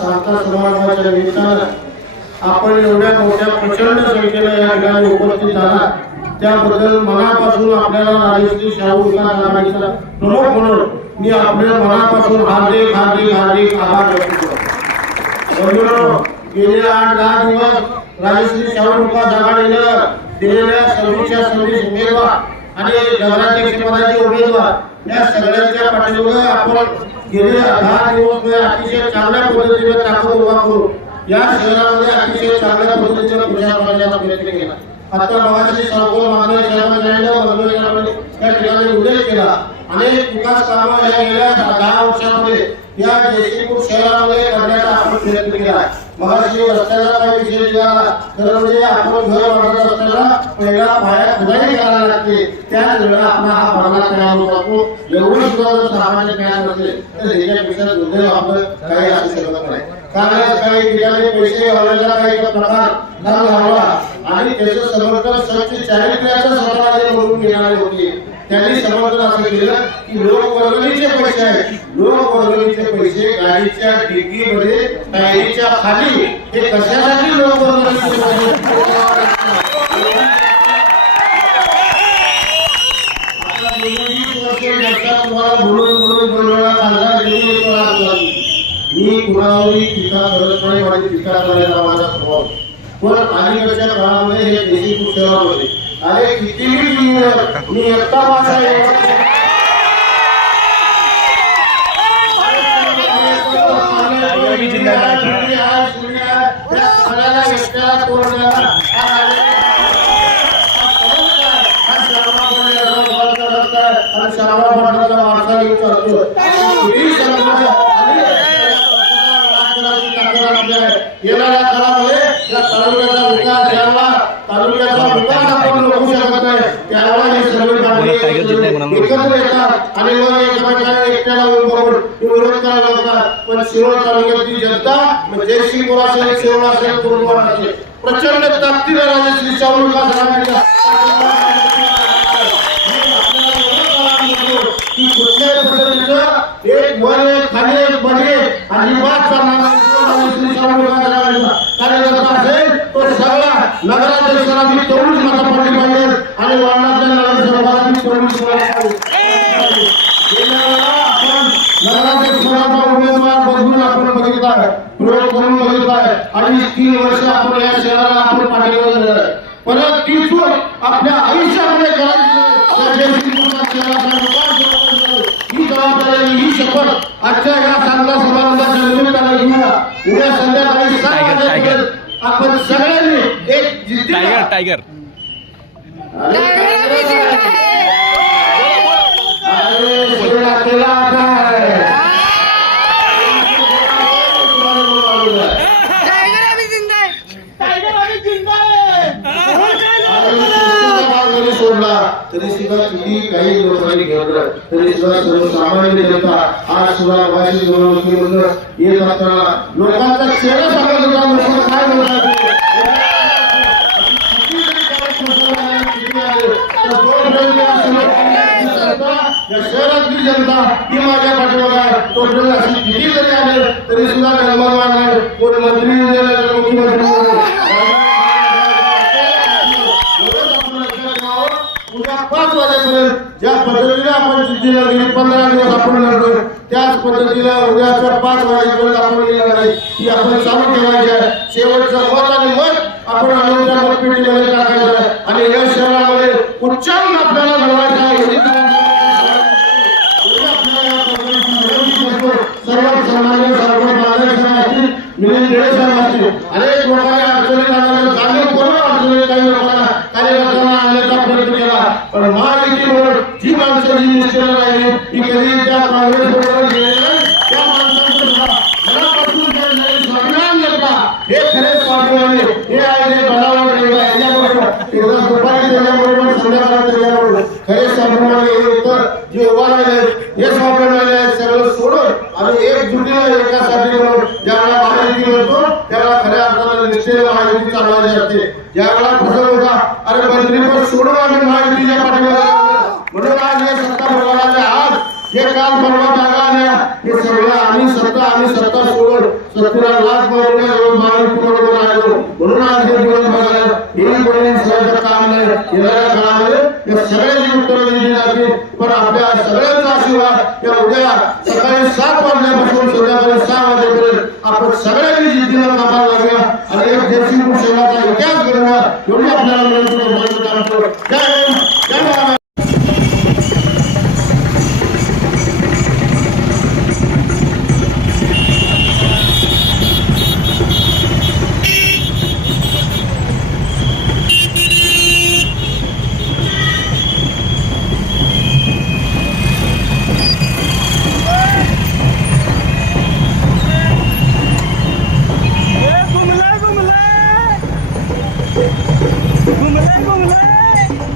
साता समारंभाच्या निमित्तानं आपण एवढ्या मोठ्या प्रचंड संख्येनं या ठिकाणी उपस्थित झाला. त्याबद्दल मनापासून आपल्याला राजश्री शाहूरला विकास प्रमुख म्हणून मी आपल्या मनापासून हार्दिक हार्दिक हार्दिक आभार व्यक्त करतो. गेले आठ दहा दिवस राजश्री शाहू जगाडीनं दिलेल्या सव्वीसच्या सव्वीस उमेदवार आणि नगराध्यक्ष पदाचे उमेदवार या सगळ्यांच्या पाठीवर आपण गेले दहा दिवस अतिशय चांगल्या पद्धतीने ताकद उभा करू या शहरामध्ये अतिशय चांगल्या पद्धतीने प्रचार करण्याचा प्रयत्न केला. आता मगाशी सर्व मागण्या साहेबांनी या ठिकाणी उल्लेख केला. अनेक विकास कामं या गेल्या दहा वर्षामध्ये या जयसिंगपूर शहरामध्ये करण्याचा आपण प्रयत्न केला. मगाशी रस्त्याचा काही विषय निघाला तर म्हणजे आपण घर पहिला खुदाई करायला लागते त्याच हा तयार होत असतो एवढं सुद्धा जर सामान्य तयार तर ह्याच्यापेक्षा दुर्दैव आपलं काही असू शकत नाही. कारण काही ठिकाणी पैसे काही प्रकार न घालवा आणि त्याचं समर्थन सच्च चारित्र्याचं म्हणून घेणारे होते. त्यांनी समर्थन असं केलं की लोक वर्गणीचे पैसे आहेत. लोक वर्गणीचे पैसे गाडीच्या डिग्गीमध्ये टायरीच्या खाली. हे कशासाठी लोक वर्गणीचे पैसे मी कुणावरही टीका करत नाही माझी टीका करायचा माझा स्वभाव पण अलीकडच्या काळामध्ये हे देशी शहरामध्ये अरे कितीही मी एकटा माझा एवढा- येणाऱ्या काळामध्ये या तालुक्याचा विकास ज्यावेळा तालुक्याचा विकास आपण रोखू शकत नाही. त्यावेळेला हे सर्व मला टायगर जिंकलाय म्हणाला. एकत्र येतात. आणि मग एकमेकांना एकट्याला उभं करून विरोध करायला लागतात. पण शिरोळ तालुक्यातली जनता म्हणजे जयसिंगपूर असेल शिरोळ असेल कुरुंबाड असेल प्रचंड ताकदीने राजश्री शाहू विकास आघाडीचा की कुठल्याही पद्धतीचं एक वर एक खाली एक मध्ये अजिबात चालणार नाही. जो राजश्री शाहू विकास आघाडीचा कार्यकर्ता असेल तो सगळा नगराध्यक्षाला मी तेवढीच मतं पडली पाहिजे आणि वार्डातल्या नगरसेवकाला मी तेवढीच मतं पाहिजे. गेल्या वेळेला आपण नगराध्यक्ष पदाचा उमेदवार बदलून आपण प्रयोग आणि तीन वर्ष आपण या शहराला आपण पाठिंबा दिलेला आहे. परत ती चूक आपल्या आयुष्यामध्ये करायची. ही जबाबदारी ही शपथ आजच्या या चांगल्या समारंभाच्या निमित्तानं घेऊया. उद्या संध्याकाळी सात. वाजेपर्यंत आपण सगळ्यांनी एक टायगर टायगर अरे, शेरा केला आता आहे. टायगर अभी जिंदा है टायगर अभी जिंदा है आणि सुट्टीचा भाग जरी सोडला तरी सुद्धा किती काही लोकांनी घेतलं तरी सुद्धा सर्वसामान्य जनता आज सुद्धा वाशी निवडणुकीमधून येत असताना लोकांचा चेहरा सांगत होता लोकांना काय बोलतात? शहरातली जनता ही माझ्या पाठीमागे आहे. टोटल अशी किती जरी आले तरी सुद्धा निर्माण कोण मंत्री मुख्यमंत्री झाले. एवढंच आपण लक्षात ठेवावं. उद्या पाच ज्या पद्धतीने आपण जिद्दीला गेली पंधरा दिवस आपण लढलो त्याच उद्याच्या पाच वाजेपर्यंत आपण लढाई ही आपण चालू ठेवायची आहे. शेवटचं मत आणि मत आपण आणून टाकायचं आहे. आणि या शहरामध्ये उच्चांक आपल्याला घडवायचा आहे. सर्वात सामान्य सर्व मार्गदर्शन असतील मिलिंद साहेब असतील अनेक लोकांना अडचणी काढण्याचा चांगले कोण अडचणी काही लोकांना कार्यकर्त्यांना आणण्याचा प्रयत्न केला पण महायुतीवर जी माणसं जी निश्चित राहिली ती कधी त्या काँग्रेस बरोबर गेली नाही त्या माणसांचं सुद्धा मनापासून जर नाही स्वाभिमान घेतला हे खरे स्वाभिमानी हे आहे जे बनावट आहे याच्याबरोबर एकदा दुपारी त्याच्याबरोबर संध्याकाळी त्याच्याबरोबर खरे स्वाभिमानी हे उत्तर जे उभा राहिले हे स्वाभिमानी आहे सगळं सोडून आणि एकजुटीने एकासाठी म्हणून ज्यावेळेला महायुती म्हणतो त्याला खऱ्या अर्थाने निश्चय महायुती चालवायची असते ज्यावेळेला प्रसंग होता अरे मंत्रीपद सोडून आम्ही महायुतीच्या पाठीमागे लागलो. म्हणून आज हे सत्ता भोगायला आज हे काल परवा जागा आल्या हे सगळं आम्ही सत्ता आम्ही सत्ता सोडून सत्तेला लाच रुपये मागणी पूर्ण राहिलो. म्हणून आज हे दिवस बघायला हे कोणी सहज काम नाही. सगळ्यांनी जिद्दीला कामाला लागला आणि एक देशी सेवाचा विकास करणं एवढी आपल्याला 滚开